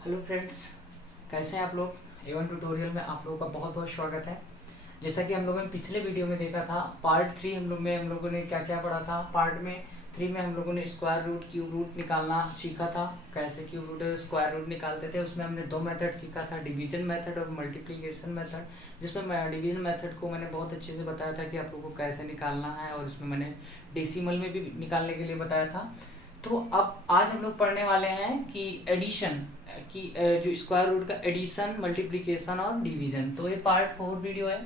Hello friends, कैसे हैं आप लोग। एवन ट्यूटोरियल में आप लोगों का बहुत बहुत स्वागत है। जैसा कि हम लोगों ने पिछले वीडियो में देखा था, पार्ट 3 हम लोगों ने क्या क्या पढ़ा था। पार्ट में 3 में हम लोगों ने स्क्वायर रूट क्यूब रूट निकालना सीखा था। कैसे क्यूब रूट स्क्वायर रूट निकालते थे, उसमें हमने 2 मेथड सीखा था, डिवीजन मेथड और मल्टीप्लिकेशन मेथड। जिसमें डिवीजन मेथड को मैंने बहुत अच्छे से बताया था कि आप लोगों को कैसे निकालना है, और उसमें मैंने डेसिमल में भी निकालने के लिए बताया था। तो अब आज हम लोग पढ़ने वाले हैं कि एडिशन की जो स्क्वायर रूट का एडिशन, मल्टीप्लिकेशन और डिवीजन। तो ये पार्ट 4 वीडियो है।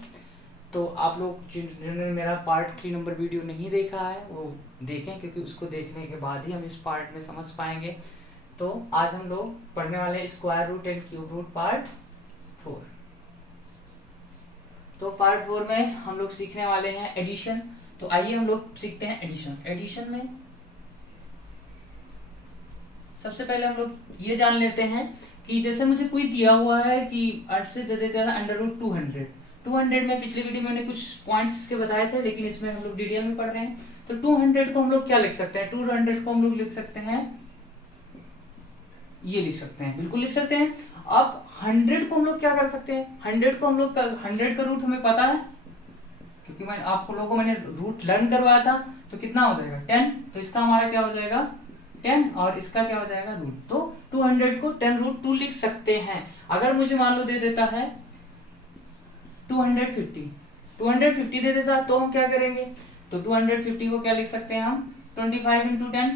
तो आप लोग जिन्होंने मेरा पार्ट 3 नंबर वीडियो नहीं देखा है वो देखें, क्योंकि उसको देखने के बाद ही हम इस पार्ट में समझ पाएंगे। तो आज हम लोग पढ़ने वाले हैं square root and cube root part 4। तो पार्ट 4 में हम लोग सीखने वाले हैं एडिशन। तो आइए हम लोग सीखते हैं एडिशन। एडिशन में सबसे पहले हम लोग ये जान लेते हैं कि जैसे मुझे कोई दिया हुआ है कि 8 से दे देता है अंडर रूट 200। 200 में पिछले वीडियो में मैंने कुछ पॉइंट्स इसके बताए थे, लेकिन इसमें हम लोग डिटेल में पढ़ रहे हैं। तो 200 को हम लोग क्या लिख सकते हैं, 200 को हम लोग लिख सकते हैं, ये लिख सकते हैं, बिल्कुल लिख सकते हैं। अब 100 को हम लोग क्या कर सकते हैं, 100 को हम लोग 100 का रूट हमें पता है, क्योंकि मैं आप लोगों को मैंने रूट लर्न करवाया था। तो कितना हो जाएगा 10। तो इसका हमारा क्या हो जाएगा 10, और इसका क्या हो जाएगा रूट। तो 200 को 10 रूट 2 लिख सकते हैं। अगर मुझे मान लो दे देता है 250, 250 दे देता है, तो हम क्या करेंगे, तो 250 को क्या लिख सकते हैं हम 25 इंटू 10।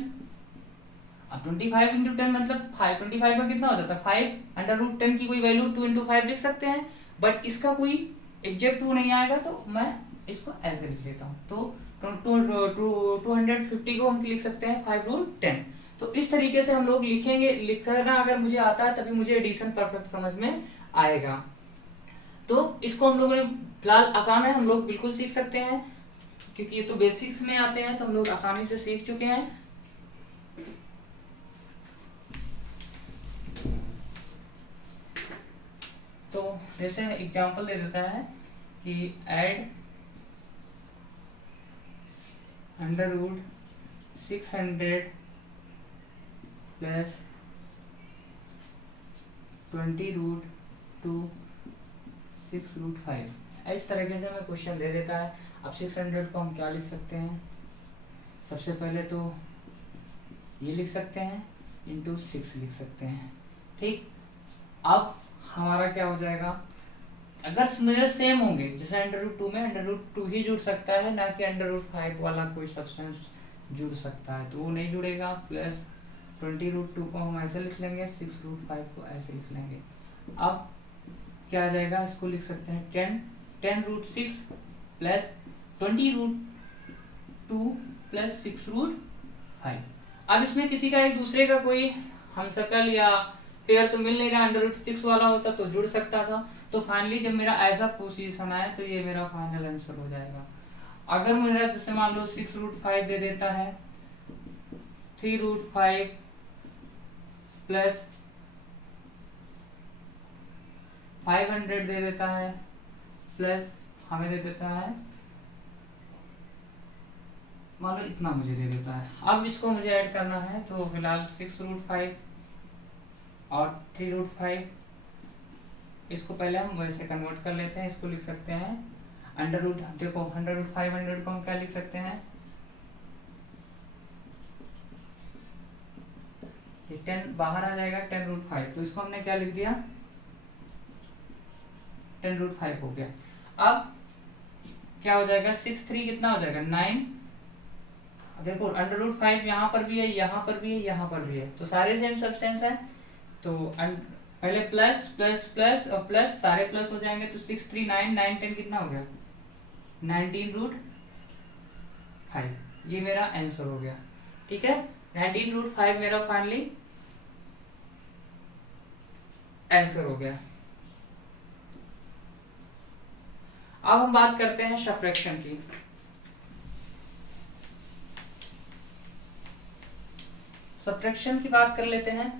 अब 25 इंटू 10 मतलब 5, 25 का कितना हो जाता है 5। अंडर रूट 10 की कोई वैल्यू 2 इंटू 5 लिख सकते हैं, बट इसका कोई एग्जैक्ट 2 नहीं आएगा, तो मैं इसको ऐसे लिख लेता हूँ। तो 250 को हम लिख सकते हैं 5 रूट 10। तो इस तरीके से हम लोग लिखेंगे। लिखना अगर मुझे आता है तभी मुझे एडिशन परफेक्ट समझ में आएगा। तो इसको हम लोगों ने फिलहाल आसान है, हम लोग बिल्कुल सीख सकते हैं, क्योंकि ये तो बेसिक्स में आते हैं, तो हम लोग आसानी से सीख चुके हैं। तो जैसे एग्जांपल दे देता है कि add under root 600 plus 20 root 2 6 root 5। इस तरीके से हमें क्वेश्चन दे देता है। अब 600 को हम क्या लिख सकते हैं, सबसे पहले तो ये लिख सकते हैं इंटू 6 लिख सकते हैं। ठीक, अब हमारा क्या हो जाएगा, अगर मेरे सेम होंगे, जैसे अंडर रूट 2 में अंडर रूट 2 ही जुड़ सकता है, ना कि अंडर रूट 5 वाला कोई सब्सटेंस जुड़ सकता है, तो वो नहीं जुड़ेगा। प्लस 20 रूट 2 को हम ऐसे लिख लेंगे, 6 रूट 5 को ऐसे लिख लेंगे। अब क्या आ जाएगा, इसको लिख सकते हैं 10 root 6 plus 20 root 2 plus 6 root 5। अब इसमें किसी का एक दूसरे का कोई हमशक्ल या पेयर तो मिल नहीं रहा, अंडर रूट 6 वाला होता तो जुड़ सकता था। तो फाइनली जब मेरा ऐसा पोजीशन आया तो ये मेरा फाइनल आंसर हो जाएगा। अगर मेरा जैसे मान लो 6 रूट 5 दे देता है, 3 रूट 5 प्लस 500 दे देता है, प्लस हमें दे देता है, मान लो इतना मुझे दे देता है। अब इसको मुझे ऐड करना है, तो फिलहाल 6 रूट 5 और 3 रूट 5, इसको पहले हम वैसे कन्वर्ट कर लेते हैं। इसको लिख सकते हैं अंडर रूट, देखो 100 रूट 500 को हम क्या लिख सकते हैं, ये 10 बाहर आ जाएगा, 10 रूट 5, तो इसको हमने क्या लिख दिया 10 रूट 5 हो गया। अब क्या हो जाएगा 6 3 कितना हो जाएगा 9। देखो अंडर रूट 5 यहाँ पर भी है, यहाँ पर भी है, यहाँ पर भी है, तो सारे सेम सब्सटेंस है। तो पहले प्लस प्लस प्लस और प्लस, सारे प्लस हो जाएंगे, तो 6 3 9 9 10 कितना हो गया 19 रूट 5। ये मेरा आंसर हो गया। ठीक है, 19 रूट 5 मेरा फाइनली आंसर हो गया। अब हम बात करते हैं सब्ट्रैक्शन की। सब्ट्रैक्शन की बात कर लेते हैं।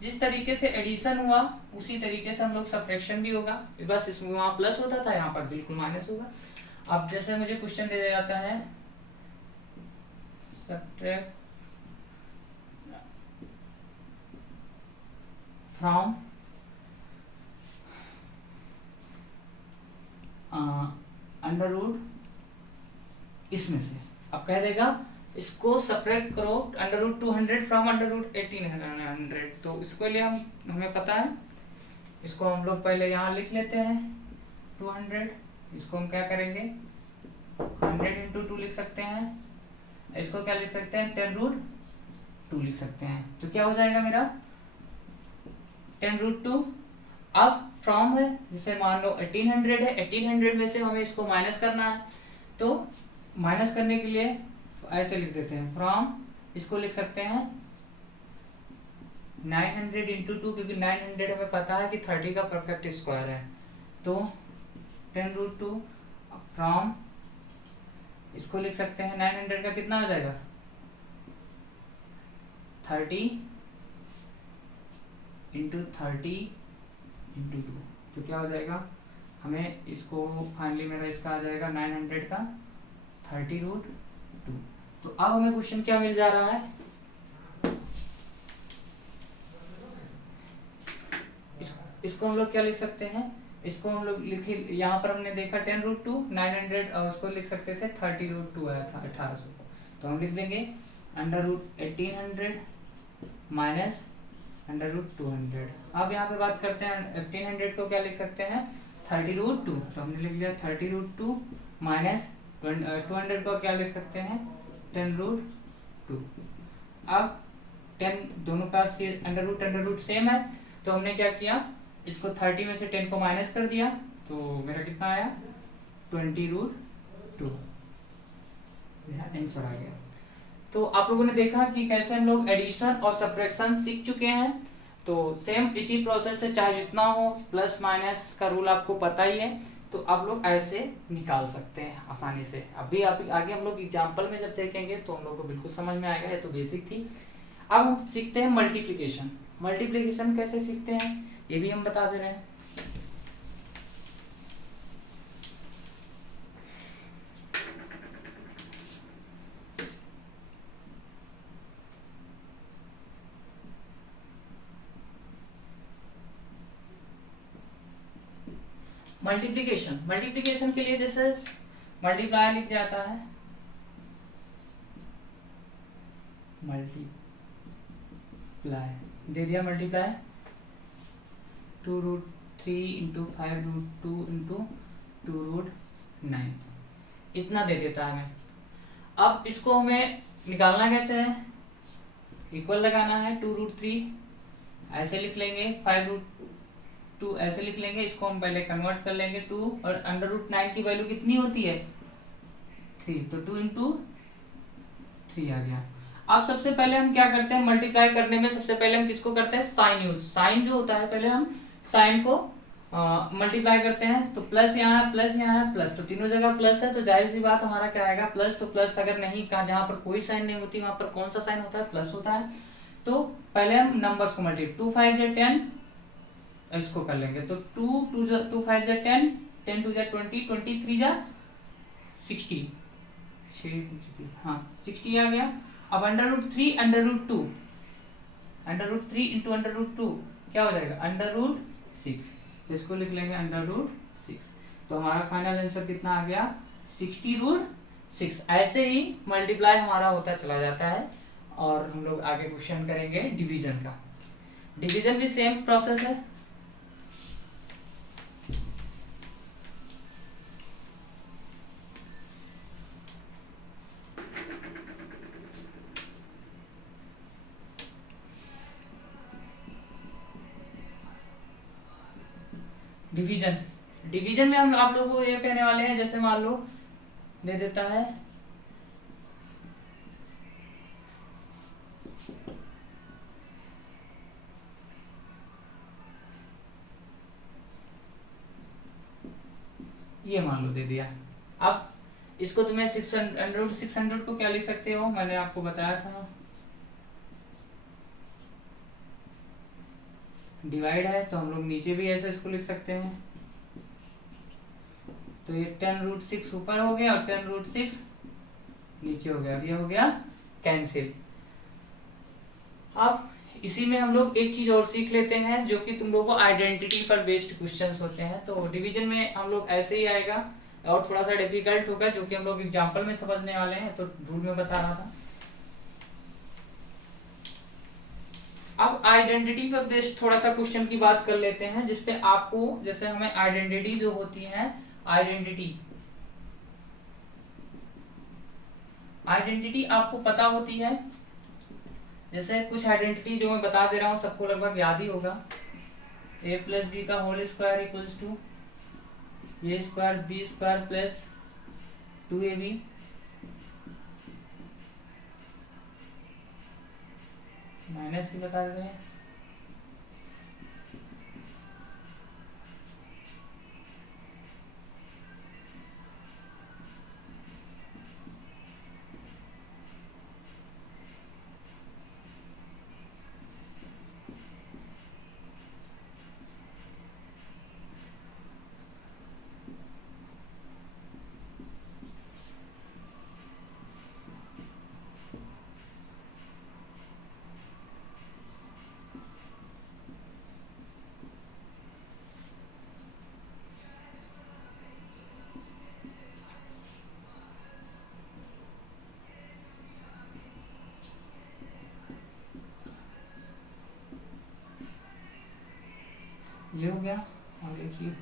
जिस तरीके से एडिशन हुआ उसी तरीके से हम लोग सब्ट्रैक्शन भी होगा, बस इसमें वहां प्लस होता था, यहाँ पर बिल्कुल माइनस होगा। अब जैसे मुझे क्वेश्चन दे जाता है सब्ट्रैक्ट फ्रॉम अंडर रूट इसमें से। अब कह देगा इसको सब्ट्रैक्ट करो under root 200 from under root 1800। तो इसके लिए हमें पता है, इसको हम लोग पहले यहाँ लिख लेते हैं 200। इसको हम क्या करेंगे 100 इंटू 2 लिख सकते हैं। इसको क्या लिख सकते हैं 10 रूट 2 लिख सकते हैं। तो क्या हो जाएगा मेरा 10 रूट 2। अब फ्रॉम है, जिसे मान लो 1800 है, 1800 में से हमें इसको माइनस करना है। तो माइनस करने के लिए ऐसे लिख देते हैं फ्रॉम, इसको लिख सकते हैं 900 इंटू 2, क्योंकि 900 हमें पता है कि 30 का परफेक्ट स्क्वायर है। तो 10 रूट 2 फ्रॉम, इसको लिख सकते हैं 900 का कितना हो जाएगा 30 इंटू 30 इंटू 2। तो क्या हो जाएगा हमें इसको फाइनली मेरा इसका आ जाएगा 900 का 30 रूट 2। तो अब हमें क्वेश्चन क्या मिल जा रहा है, इसको हम लोग क्या लिख सकते हैं, इसको हम लोग लिखे, यहाँ पर हमने देखा 10 रूट 2 900 और उसको लिख सकते थे 30 रूट 2 आया था 1800। तो हम लिख देंगे under root 1800 minus under root 200। अब यहाँ पे बात करते हैं 1800 को क्या लिख सकते हैं 30 रूट 2। तो हमने लिख लिया 30 रूट 2 माइनस 200 को क्या लिख सकते हैं 10 रूट 2। अब 10 दोनों पास अंडर रूट सेम है, तो हमने क्या किया इसको 30 में से 10 को माइनस कर दिया। तो मेरा कितना आया 20 रूट 2, मेरा आंसर आ गया। तो आप लोगों ने देखा कि कैसे हम लोग एडिशन और सब्ट्रैक्शन सीख चुके हैं। तो सेम इसी प्रोसेस से, चाहे जितना हो, प्लस माइनस का रूल आपको पता ही है, तो आप लोग ऐसे निकाल सकते हैं आसानी से। अभी आप आगे हम लोग एग्जाम्पल में जब देखेंगे तो हम लोग को बिल्कुल समझ में आएगा। ये तो बेसिक थी। अब हम सीखते हैं मल्टीप्लिकेशन। मल्टीप्लिकेशन कैसे सीखते हैं ये भी हम बता दे रहे हैं। मल्टीप्लिकेशन के लिए जैसे मल्टीप्लाई लिख जाता है, मल्टीप्लाई दे दिया, multiply 2 root 3 into 5 root 2 into 2 root 9, इतना दे देता है हमें। अब इसको हमें निकालना कैसे है, इक्वल लगाना है 2 रूट 3 ऐसे लिख लेंगे, 5 रूट 2 ऐसे लिख लेंगे। इसको हम पहले कन्वर्ट कर लेंगे 2, और अंडर रूट 9 की वैल्यू कितनी होती है 3, तो 2 इंटू 3 आ गया। अब सबसे पहले हम क्या करते हैं मल्टीप्लाई करने में, सबसे पहले हम किसको करते हैं साइन यूज। साइन जो होता है पहले हम साइन को मल्टीप्लाई करते हैं। तो प्लस यहाँ है, प्लस यहाँ है, प्लस, तो तीनों जगह प्लस है, तो जाहिर सी बात हमारा क्या आएगा प्लस। तो प्लस अगर नहीं कहा, जहां पर कोई साइन नहीं होती वहां पर कौन सा साइन होता है प्लस होता है। तो पहले हम नंबर्स को मल्टीप्लाई, 2 5 जा 10 इसको कर लेंगे। तो 2 5 जा 10, 10 2 जा 20, 23 जा 60, 60 आ गया। अब under root 3 under root 2, under root 3 into under root 2 क्या हो जाएगा अंडर रूट 6, तो इसको लिख लेंगे अंडर रूट 6। तो हमारा फाइनल आंसर कितना आ गया 60 रूट 6। ऐसे ही मल्टीप्लाई हमारा होता चला जाता है। और हम लोग आगे क्वेश्चन करेंगे डिवीजन का। डिवीजन भी सेम प्रोसेस है। डिवीजन, डिवीजन में हम आप लोगों को ये कहने वाले हैं, जैसे मान लो दे देता है ये, मान लो दे दिया। अब इसको तुम्हें 600 को क्या लिख सकते हो, मैंने आपको बताया था डिवाइड है, तो हम लोग नीचे भी ऐसे इसको लिख सकते हैं। तो ये 10 रूट 6 ऊपर हो गया और 10 रूट 6 नीचे हो गया, और ये हो गया कैंसिल। अब इसी में हम लोग एक चीज और सीख लेते हैं जो कि तुम लोगों को आइडेंटिटी पर बेस्ड क्वेश्चंस होते हैं। तो डिवीजन में हम लोग ऐसे ही आएगा और थोड़ा सा डिफिकल्ट होगा जो कि हम लोग एग्जांपल में समझने वाले हैं, तो रूल में बता रहा था। अब आइडेंटिटी पर बेस्ड थोड़ा सा क्वेश्चन की बात कर लेते हैं, जिसपे आपको जैसे हमें आइडेंटिटी जो होती है, आइडेंटिटी आपको पता होती है। जैसे कुछ आइडेंटिटी जो मैं बता दे रहा हूँ सबको लगभग याद ही होगा। a प्लस बी का whole square equals to a square b square plus 2ab। Minus की बता देते हैं। ये हो गया। और देखिए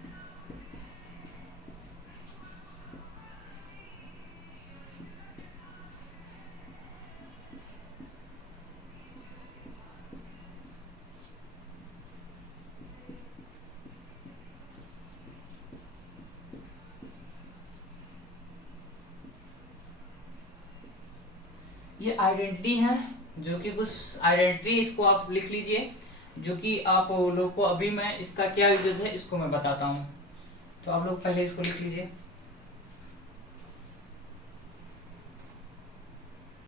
ये आइडेंटिटी है, जो कि कुछ आइडेंटिटी, इसको आप लिख लीजिए, जो कि आप लोग को अभी मैं इसका क्या यूजेस है इसको मैं बताता हूँ। तो आप लोग पहले इसको लिख लीजिए।